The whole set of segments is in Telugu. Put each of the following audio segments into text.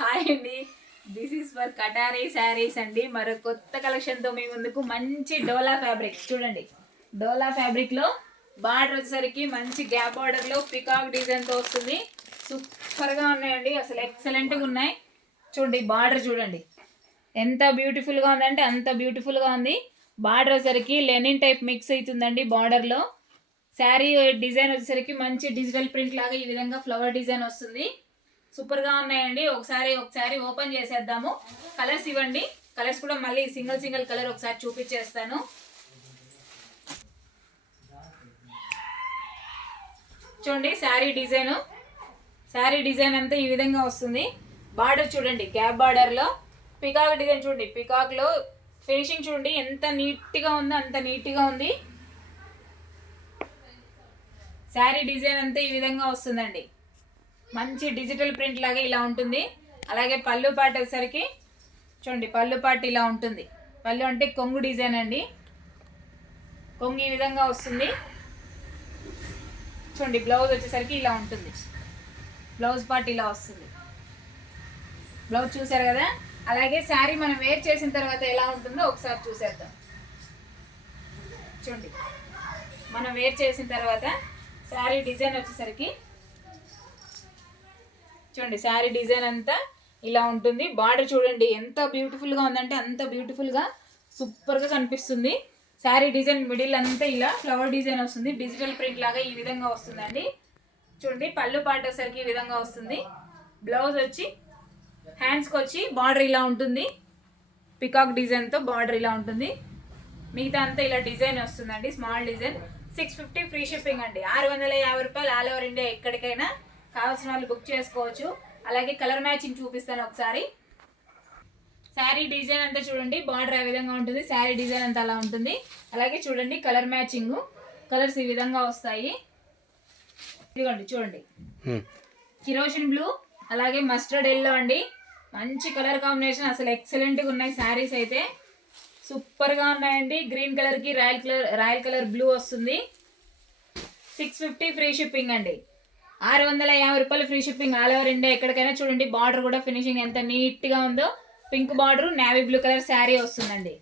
హాయ్ అండి, దిస్ ఈస్ ఫర్ కటారీ శారీస్ అండి. మరో కొత్త కలెక్షన్తో మీ ముందుకు మంచి డోలా ఫ్యాబ్రిక్ చూడండి. డోలా ఫ్యాబ్రిక్లో బార్డర్ వచ్చేసరికి మంచి గ్యాప్ బార్డర్లో పికాక్ డిజైన్తో వస్తుంది. సూపర్గా ఉన్నాయండి, అసలు ఎక్సలెంట్గా ఉన్నాయి. చూడండి బార్డర్ చూడండి ఎంత బ్యూటిఫుల్గా ఉందంటే అంత బ్యూటిఫుల్గా ఉంది. బార్డర్ వచ్చేసరికి లెనిన్ టైప్ మిక్స్ అవుతుందండి. బార్డర్లో శారీ డిజైన్ వచ్చేసరికి మంచి డిజిటల్ ప్రింట్ లాగా ఈ విధంగా ఫ్లవర్ డిజైన్ వస్తుంది. సూపర్గా ఉన్నాయండి. ఒకసారి ఓపెన్ చేసేద్దాము. కలర్స్ ఇవ్వండి. కలర్స్ కూడా మళ్ళీ సింగిల్ కలర్ ఒకసారి చూపించేస్తాను. చూడండి శారీ డిజైన్ అంతా ఈ విధంగా వస్తుంది. బార్డర్ చూడండి, గ్యాప్ బార్డర్లో పికాక్ డిజైన్ చూడండి. పికాక్లో ఫినిషింగ్ చూడండి ఎంత నీట్గా ఉందో అంత నీట్గా ఉంది. శారీ డిజైన్ అంతా ఈ విధంగా వస్తుందండి. మంచి డిజిటల్ ప్రింట్ లాగా ఇలా ఉంటుంది. అలాగే పళ్ళు పాటు వచ్చేసరికి చూడండి, పళ్ళు పాటు ఇలా ఉంటుంది. పళ్ళు అంటే కొంగు డిజైన్ అండి. కొంగు ఈ విధంగా వస్తుంది. చూడండి బ్లౌజ్ వచ్చేసరికి ఇలా ఉంటుంది. బ్లౌజ్ పార్ట్ ఇలా వస్తుంది. బ్లౌజ్ చూసారు కదా. అలాగే శారీ మనం వేర్ చేసిన తర్వాత ఎలా ఉంటుందో ఒకసారి చూసేద్దాం. చూడండి మనం వేర్ చేసిన తర్వాత శారీ డిజైన్ వచ్చేసరికి చూడండి, శారీ డిజైన్ అంతా ఇలా ఉంటుంది. బార్డర్ చూడండి ఎంత బ్యూటిఫుల్గా ఉందంటే అంత బ్యూటిఫుల్గా సూపర్గా కనిపిస్తుంది. శారీ డిజైన్ మిడిల్ అంతా ఇలా ఫ్లవర్ డిజైన్ వస్తుంది. డిజిటల్ ప్రింట్ లాగా ఈ విధంగా వస్తుందండి. చూడండి పళ్ళు పాటు వచ్చేసరికి ఈ విధంగా వస్తుంది. బ్లౌజ్ వచ్చి హ్యాండ్స్కి వచ్చి బార్డర్ ఇలా ఉంటుంది. పికాక్ డిజైన్తో బార్డర్ ఇలా ఉంటుంది. మిగతా అంతా ఇలా డిజైన్ వస్తుందండి, స్మాల్ డిజైన్. 650 ఫ్రీ షిప్పింగ్ అండి. 650 రూపాయలు ఆల్ ఓవర్ ఇండియా ఎక్కడికైనా. కావాల్సిన వాళ్ళు బుక్ చేసుకోవచ్చు. అలాగే కలర్ మ్యాచింగ్ చూపిస్తాను ఒకసారి. శారీ డిజైన్ అంతా చూడండి, బార్డర్ ఆ విధంగా ఉంటుంది. శారీ డిజైన్ అంతా అలా ఉంటుంది. అలాగే చూడండి కలర్ మ్యాచింగ్, కలర్స్ ఈ విధంగా వస్తాయి. ఇదిగోండి చూడండి, కిరోసిన్ బ్లూ అలాగే మస్టర్డ్ ఎల్లో అండి. మంచి కలర్ కాంబినేషన్, అసలు ఎక్సలెంట్గా ఉన్నాయి. శారీస్ అయితే సూపర్గా ఉన్నాయండి. గ్రీన్ కలర్కి రాయల్ కలర్ బ్లూ వస్తుంది. 650 ఫ్రీ షిప్పింగ్ అండి. 650 రూపాయలు free shipping all over India ఎక్కడికైనా. చూడండి బార్డర్ కూడా ఫినిషింగ్ ఎంత నీట్గా ఉందో. Pink border navy blue colour sari వస్తుందండి.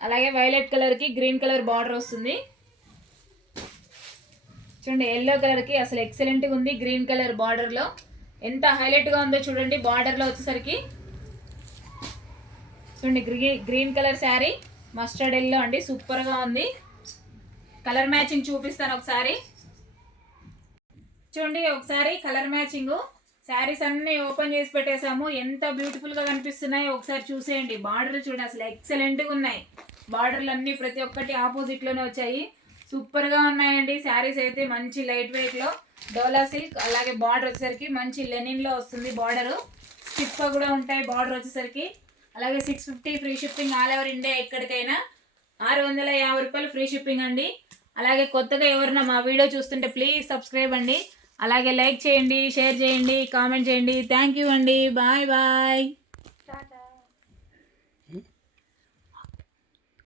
అలాగే వైలెట్ కలర్కి గ్రీన్ కలర్ బార్డర్ వస్తుంది. చూడండి ఎల్లో కలర్కి అసలు ఎక్సలెంట్గా ఉంది. గ్రీన్ కలర్ బార్డర్లో ఎంత హైలైట్గా ఉందో చూడండి. బార్డర్లో వచ్చేసరికి చూడండి green colour sari, mustard yellow అండి. సూపర్గా ఉంది. కలర్ మ్యాచింగ్ చూపిస్తాను ఒకసారి. చూడండి ఒకసారి కలర్ మ్యాచింగ్. శారీస్ అన్నీ ఓపెన్ చేసి పెట్టేసాము. ఎంత బ్యూటిఫుల్గా కనిపిస్తున్నాయో ఒకసారి చూసేయండి. బార్డర్లు చూడండి అసలు ఎక్సలెంట్గా ఉన్నాయి. బార్డర్లు అన్నీ ప్రతి ఒక్కటి ఆపోజిట్లోనే వచ్చాయి. సూపర్గా ఉన్నాయండి. శారీస్ అయితే మంచి లైట్ వెయిట్లో డోలా సిల్క్. అలాగే బార్డర్ వచ్చేసరికి మంచి లెనిన్లో వస్తుంది. బార్డరు స్టిఫ్గా కూడా ఉంటాయి బార్డర్ వచ్చేసరికి. అలాగే 650 free shipping all over India ఎక్కడికైనా. 650 రూపాయలు ఫ్రీ షిప్పింగ్ అండి. అలాగే కొత్తగా ఎవరైనా మా వీడియో చూస్తుంటే ప్లీజ్ సబ్స్క్రైబ్ అండి. అలాగే లైక్ చేయండి, షేర్ చేయండి, కామెంట్ చేయండి. థ్యాంక్ యూ అండి. Bye bye.